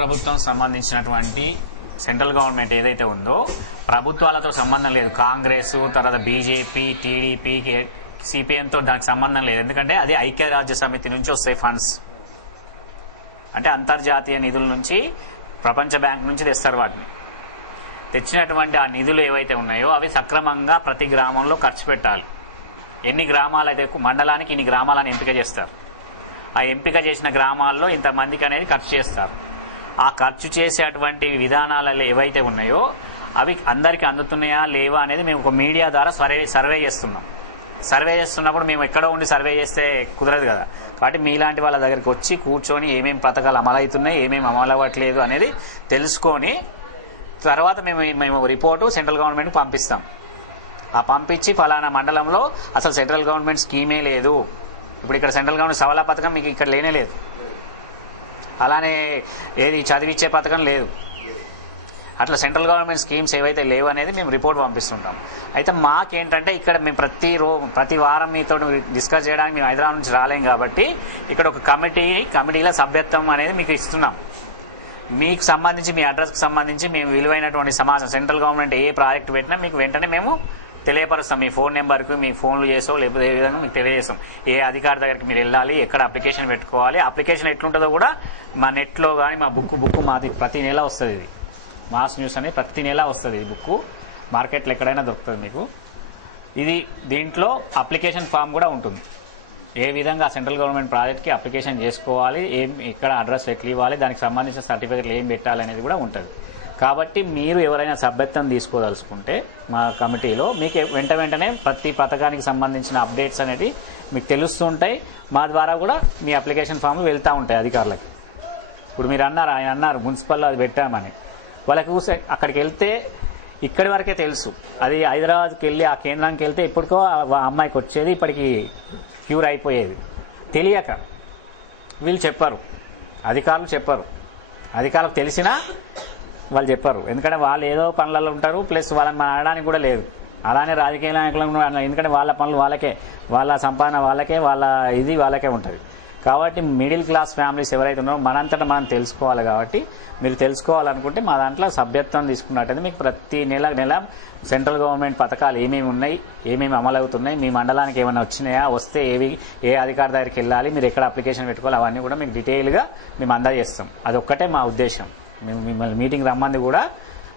ప్రభుత్వం సంబంధించినటువంటి central government ఏదైతే ఉందో ప్రభుత్వాలతో సంబంధం లేదు. కాంగ్రెస్ తర్వాత బీజేపీ, టీడీపీ, సిపిఎంతో దానికి సంబంధం లేదు. ఎందుకంటే అది ఐక్యరాజ్య సమితి నుంచి వస్తాయి ఫండ్స్. అంటే అంతర్జాతీయ నిధుల నుంచి, ప్రపంచ బ్యాంక్ నుంచి తెస్తారు. వాటిని తెచ్చినటువంటి ఆ నిధులు ఏవైతే ఉన్నాయో అవి సక్రమంగా ప్రతి గ్రామంలో ఖర్చు పెట్టాలి. ఎన్ని గ్రామాలు అయితే మండలానికి ఇన్ని గ్రామాలను ఎంపిక చేస్తారు. ఆ ఎంపిక చేసిన గ్రామాల్లో ఇంతమందికి అనేది ఖర్చు చేస్తారు. ఆ ఖర్చు చేసేటువంటి విధానాలు ఏవైతే ఉన్నాయో అవి అందరికీ అందుతున్నాయా లేవా అనేది మేము ఒక మీడియా ద్వారా సర్వే చేస్తున్నాం. సర్వే చేస్తున్నప్పుడు మేము ఎక్కడో ఉండి సర్వే చేస్తే కుదరదు కదా. కాబట్టి మీలాంటి వాళ్ళ దగ్గరికి వచ్చి కూర్చొని ఏమేమి పథకాలు అమలవుతున్నాయి, ఏమేమి అమలు అవ్వట్లేదు అనేది తెలుసుకొని తర్వాత మేము రిపోర్టు సెంట్రల్ గవర్నమెంట్కి పంపిస్తాం. ఆ పంపించి ఫలానా మండలంలో అసలు సెంట్రల్ గవర్నమెంట్ స్కీమే లేదు, ఇప్పుడు ఇక్కడ సెంట్రల్ గవర్నమెంట్ సవలా పథకం మీకు ఇక్కడ లేనే లేదు, అలానే ఏది చదివిచ్చే పథకం లేదు, అట్లా సెంట్రల్ గవర్నమెంట్ స్కీమ్స్ ఏవైతే లేవు అనేది మేము రిపోర్ట్ పంపిస్తుంటాం. అయితే మాకేంటంటే ఇక్కడ మేము ప్రతి వారం మీతో డిస్కస్ చేయడానికి మేము హైదరాబాద్ నుంచి రాలేం కాబట్టి ఇక్కడ ఒక కమిటీలో సభ్యత్వం అనేది మీకు ఇస్తున్నాం. మీకు సంబంధించి మీ అడ్రస్కి సంబంధించి మేము విలువైనటువంటి సమాచారం సెంట్రల్ గవర్నమెంట్ ఏ ప్రాజెక్ట్ పెట్టినా మీకు వెంటనే మేము తెలియపరుస్తాం. మీ ఫోన్ నెంబర్కి మీకు ఫోన్లు చేసో లేకపోతే ఏ విధంగా మీకు తెలియజేస్తాం. ఏ అధికారి దగ్గరికి మీరు వెళ్ళాలి, ఎక్కడ అప్లికేషన్ పెట్టుకోవాలి, అప్లికేషన్ ఎట్లుంటుందో కూడా మా నెట్లో కానీ మా బుక్ మాది ప్రతి నెల వస్తుంది. ఇది మాస్ న్యూస్ అనేది ప్రతి నెల వస్తుంది. ఈ బుక్ మార్కెట్లో ఎక్కడైనా దొరుకుతుంది మీకు. ఇది దీంట్లో అప్లికేషన్ ఫామ్ కూడా ఉంటుంది. ఏ విధంగా సెంట్రల్ గవర్నమెంట్ ప్రాజెక్ట్కి అప్లికేషన్ చేసుకోవాలి, ఇక్కడ అడ్రస్ ఎట్లా ఇవ్వాలి, దానికి సంబంధించిన సర్టిఫికెట్లు ఏం పెట్టాలి అనేది కూడా ఉంటుంది. కాబట్టి మీరు ఎవరైనా సభ్యత్వం తీసుకోదలుచుకుంటే మా కమిటీలో మీకు వెంటనే ప్రతి పథకానికి సంబంధించిన అప్డేట్స్ అనేవి మీకు తెలుస్తుంటాయి. మా ద్వారా కూడా మీ అప్లికేషన్ ఫామ్ వెళ్తూ ఉంటాయి అధికారులకి. ఇప్పుడు మీరు ఆయన అన్నారు మున్సిపల్లో అది పెట్టామని, వాళ్ళకి అక్కడికి వెళ్తే ఇక్కడి వరకే తెలుసు. అది హైదరాబాద్కి వెళ్ళి ఆ కేంద్రానికి వెళ్తే ఇప్పటికో అమ్మాయికి వచ్చేది, ఇప్పటికి క్యూర్ అయిపోయేది. తెలియక వీళ్ళు చెప్పారు, అధికారులు చెప్పారు. అధికారులకు తెలిసినా వాళ్ళు చెప్పారు. ఎందుకంటే వాళ్ళు ఏదో పనులలో ఉంటారు, ప్లస్ వాళ్ళని అనడానికి కూడా లేదు. అలానే రాజకీయ నాయకులను, ఎందుకంటే వాళ్ళ పనులు వాళ్ళకే, వాళ్ళ సంపాదన వాళ్ళకే, వాళ్ళ ఇది వాళ్ళకే ఉంటుంది. కాబట్టి మిడిల్ క్లాస్ ఫ్యామిలీస్ ఎవరైతే ఉన్నారో మనంతటా మనం తెలుసుకోవాలి. కాబట్టి మీరు తెలుసుకోవాలనుకుంటే మా దాంట్లో సభ్యత్వం తీసుకున్నట్టయితే మీకు ప్రతి నెల సెంట్రల్ గవర్నమెంట్ పథకాలు ఏమేమి ఉన్నాయి, ఏమేమి అమలు అవుతున్నాయి, మీ మండలానికి ఏమైనా వచ్చినాయా, వస్తే ఏ అధికారి దగ్గరికి వెళ్ళాలి, మీరు ఎక్కడ అప్లికేషన్ పెట్టుకోవాలి, అవన్నీ కూడా మీకు డీటెయిల్గా మేము అందజేస్తాం. అదొక్కటే మా ఉద్దేశం. మేము మిమ్మల్ని మీటింగ్ రమ్మంది కూడా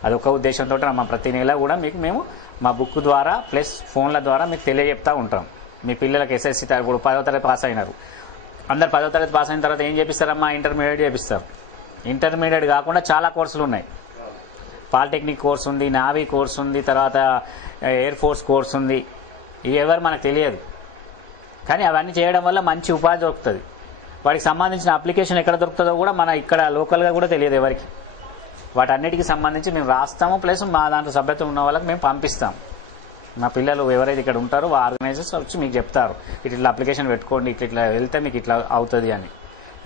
అదొక ఉద్దేశంతో ప్రతి నెల కూడా మేము మా బుక్ ద్వారా ప్లస్ ఫోన్ల ద్వారా మీకు తెలియజెప్తా ఉంటాం. మీ పిల్లలకు ఎస్ఎస్సీ ఇప్పుడు 10వ తరగతి పాస్ అయినారు, అందరు 10వ తరగతి పాస్ అయిన తర్వాత ఏం చేపిస్తారమ్మా, ఇంటర్మీడియట్ చేపిస్తారు. ఇంటర్మీడియట్ కాకుండా చాలా కోర్సులు ఉన్నాయి. పాలిటెక్నిక్ కోర్స్ ఉంది, నావీ కోర్స్ ఉంది, తర్వాత ఎయిర్ ఫోర్స్ కోర్స్ ఉంది. ఇవి ఎవరు మనకు తెలియదు, కానీ అవన్నీ చేయడం వల్ల మంచి ఉపాధి దొరుకుతుంది. వాటికి సంబంధించిన అప్లికేషన్ ఎక్కడ దొరుకుతుందో కూడా మన ఇక్కడ లోకల్గా కూడా తెలియదు ఎవరికి. వాటన్నిటికి సంబంధించి మేము రాస్తాము, ప్లస్ మా దాంట్లో సభ్యత్వం ఉన్న వాళ్ళకి మేము పంపిస్తాం. మా పిల్లలు ఎవరైతే ఇక్కడ ఉంటారో ఆ ఆర్గనైజర్స్ వచ్చి మీకు చెప్తారు, ఇట్లా అప్లికేషన్ పెట్టుకోండి, ఇట్లా వెళ్తే మీకు ఇట్లా అవుతుంది అని.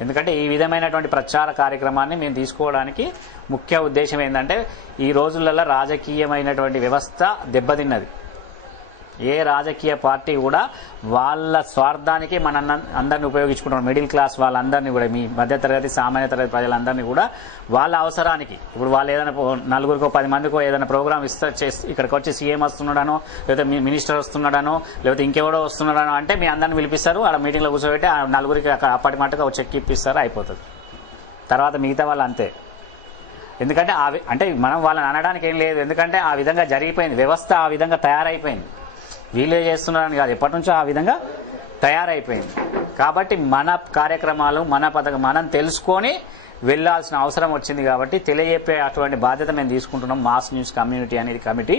ఎందుకంటే ఈ విధమైనటువంటి ప్రచార కార్యక్రమాన్ని మేము తీసుకోవడానికి ముఖ్య ఉద్దేశం ఏంటంటే ఈ రోజులలో రాజకీయమైనటువంటి వ్యవస్థ దెబ్బతిన్నది. ఏ రాజకీయ పార్టీ కూడా వాళ్ళ స్వార్థానికి మన అందరినీ ఉపయోగించుకుంటున్నారు. మిడిల్ క్లాస్ వాళ్ళందరినీ కూడా, మీ మధ్యతరగతి సామాన్య తరగతి ప్రజలందరినీ కూడా వాళ్ళ అవసరానికి, ఇప్పుడు వాళ్ళు ఏదైనా నలుగురికో 10 మందికో ఏదైనా ప్రోగ్రామ్ ఇక్కడికి వచ్చి సీఎం వస్తున్నాడనో, లేకపోతే మినిస్టర్ వస్తున్నాడనో, లేకపోతే ఇంకెవడో వస్తున్నాడనో అంటే మీ అందరిని పిలిపిస్తారు, ఆడ మీటింగ్లో కూర్చోబెట్టి ఆ నలుగురికి అక్కడ అప్పటి మట్టుగా చెక్ ఇప్పిస్తారు, అయిపోతుంది. తర్వాత మిగతా వాళ్ళు అంతే. ఎందుకంటే అంటే మనం వాళ్ళని అనడానికి ఏం లేదు, ఎందుకంటే ఆ విధంగా జరిగిపోయింది, వ్యవస్థ ఆ విధంగా తయారైపోయింది. వీళ్ళే చేస్తున్నారని కాదు, ఎప్పటి నుంచో ఆ విధంగా తయారైపోయింది. కాబట్టి మన కార్యక్రమాలు, మన పథకం మనం తెలుసుకొని వెళ్లాల్సిన అవసరం వచ్చింది. కాబట్టి తెలియజెప్పే అటువంటి బాధ్యత మేము తీసుకుంటున్నాం. మాస్ న్యూస్ కమ్యూనిటీ అనేది కమిటీ.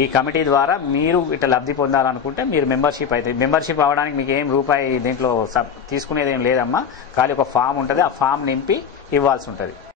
ఈ కమిటీ ద్వారా మీరు ఇట్లా లబ్ధి పొందాలనుకుంటే మీరు మెంబర్షిప్ అయితే, మెంబర్షిప్ అవ్వడానికి మీకు ఏం రూపాయి దీంట్లో తీసుకునేది ఏం లేదమ్మా. ఖాళీ ఒక ఫామ్ ఉంటుంది, ఆ ఫామ్ నింపి ఇవ్వాల్సి ఉంటుంది.